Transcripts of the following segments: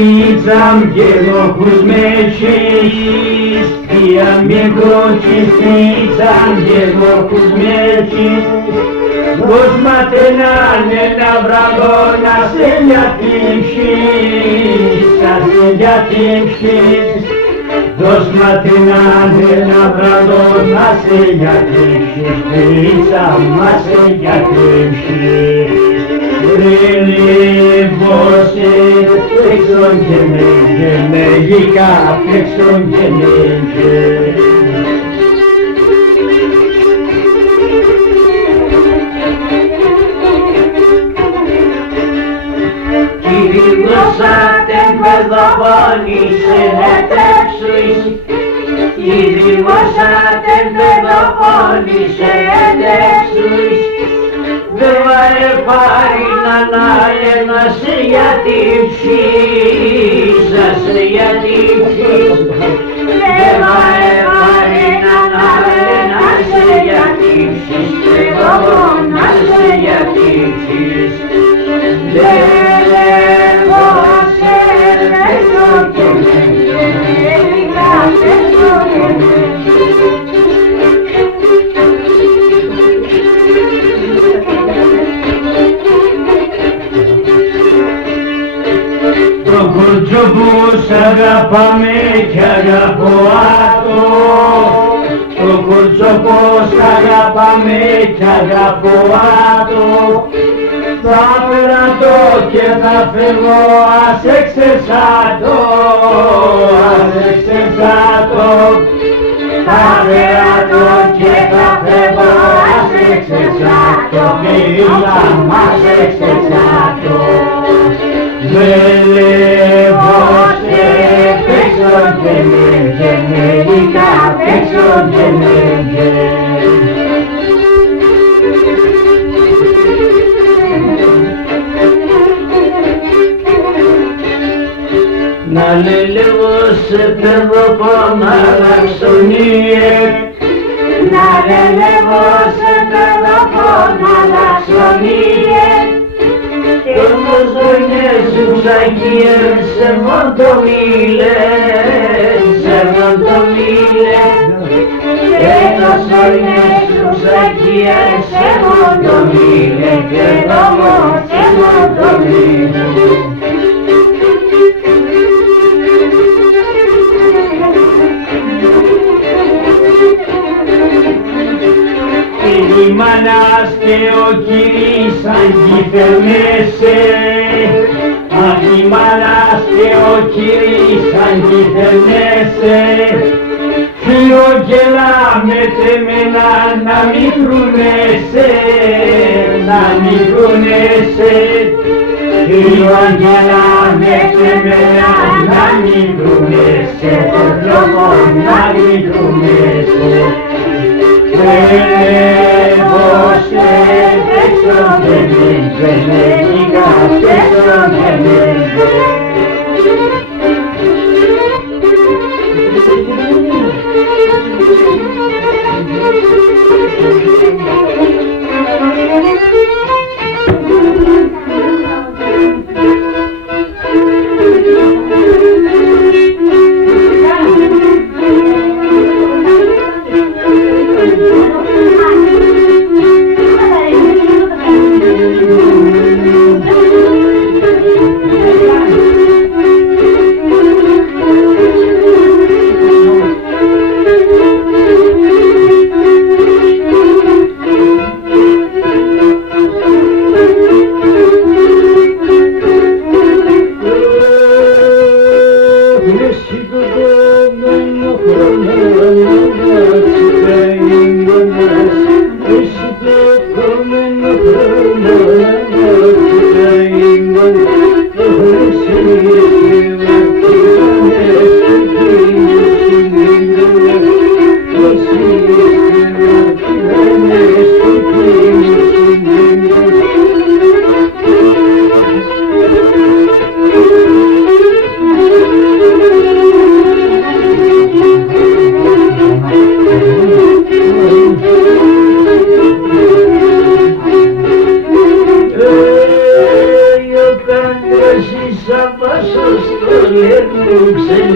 Cisnicam Gierlochus Melchis, Iam Biegro Cisnicam Gierlochus Melchis, Dos matenane na vragona seljatim šis, Dos matenane na vragona seljatim šis, Cisama seljatim šis. Relevose, flexon gemenge, Mejica, flexon gemenge. Kirilosaten pedoponi senetexuis, Kirilosaten pedoponi senetexuis, Devae farina nalena seiatimšis, Devae farina nalena seiatimšis, Pedopona seiatimšis, Delevose flexon gemenge, Mejica flexon gemenge. Procurciopus agapame κι αγαπώ άτο, Procurciopus agapame κι αγαπώ άτο, θα περατώ και θα φεύγω ας εξερσάτω, θα περατώ και θα φεύγω ας εξερσάτω, μιλάμ ας εξερσάτω. Velevose, flexon gemenge, Mejica, flexon gemenge. Να λελεύωσε παιδοπόνα λαξονίε, Να λελεύωσε παιδοπόνα λαξονίε, Todos Jesús aquí se montomile, Todos Jesús aquí se montomile, que vamos se montomile. Οι μάνας και ο Κύρις αγγιθερμέσαι, οι μάνας και ο Κύρις αγγιθερμέσαι, Φιλογελά με τεμένα να μην τρουνέσαι, Φιλογελά με τεμένα να μην τρουνέσαι, το τρόπο να μην τρουνέσαι. Velevose, flexon gemenge, Mejica, flexon gemenge.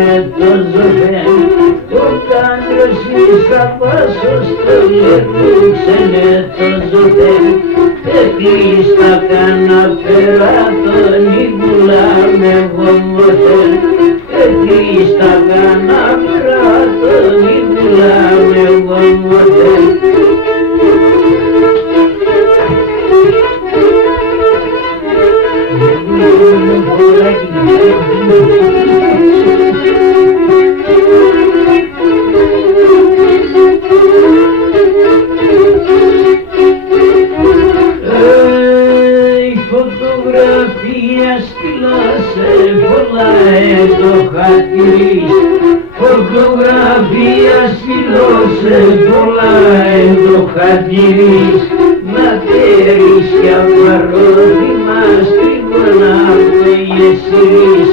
είναι το ζωφέν, ο κάντρος ίσα πάσο στο λεπτό ξένε το ζωφέν, εκλείστα καναπέρα τον ήγουλα με γομωθέν, εκλείστα καναπέρα τον ήγουλα με γομωθέν. Φωτογραφία στυλάσε πολλά το χατήρις, φωτογραφία στυλώσε πολλά το χατήρις, να τέρεις κι απαρόδημα στρίγωνα το γεσίρις,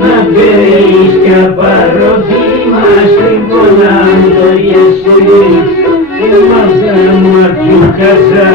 να τέρεις κι απαρόδημα στρίγωνα το γεσίρις, έμαθα ματιούκαζα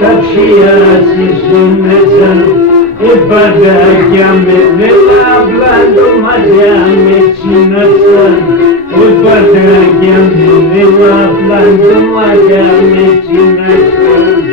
καψιάσεις σου μέσα, παντάκια με βέλα μάτια με τσινάσαν, παντάκια με βέλα μάτια με τσινάσαν.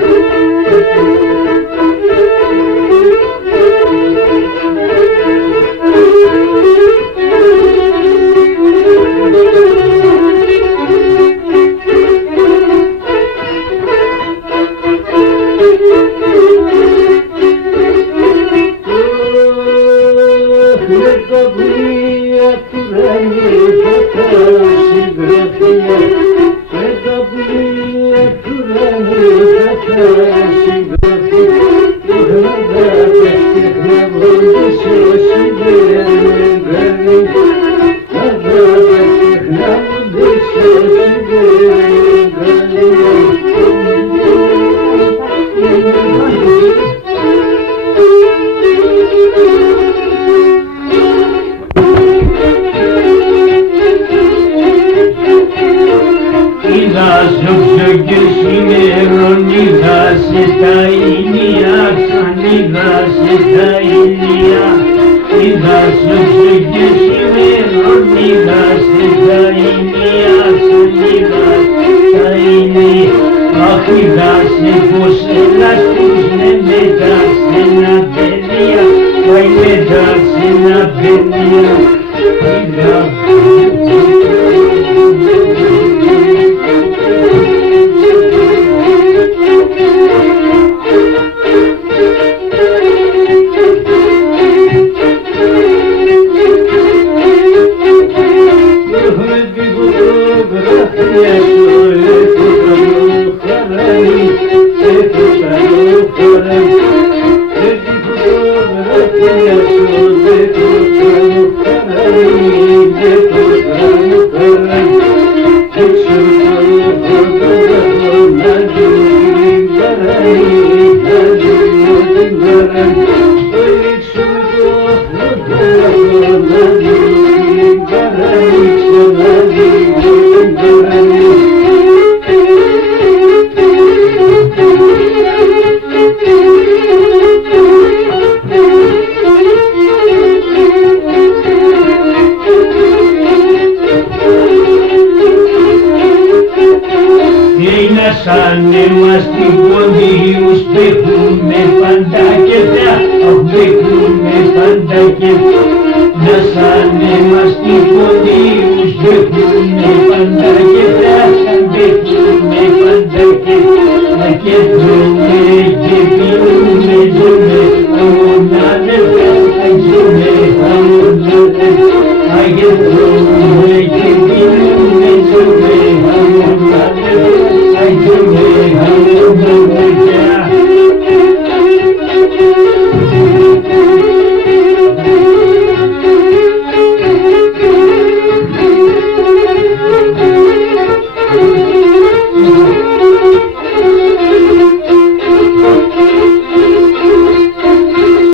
Να σαν είμαστε ποντί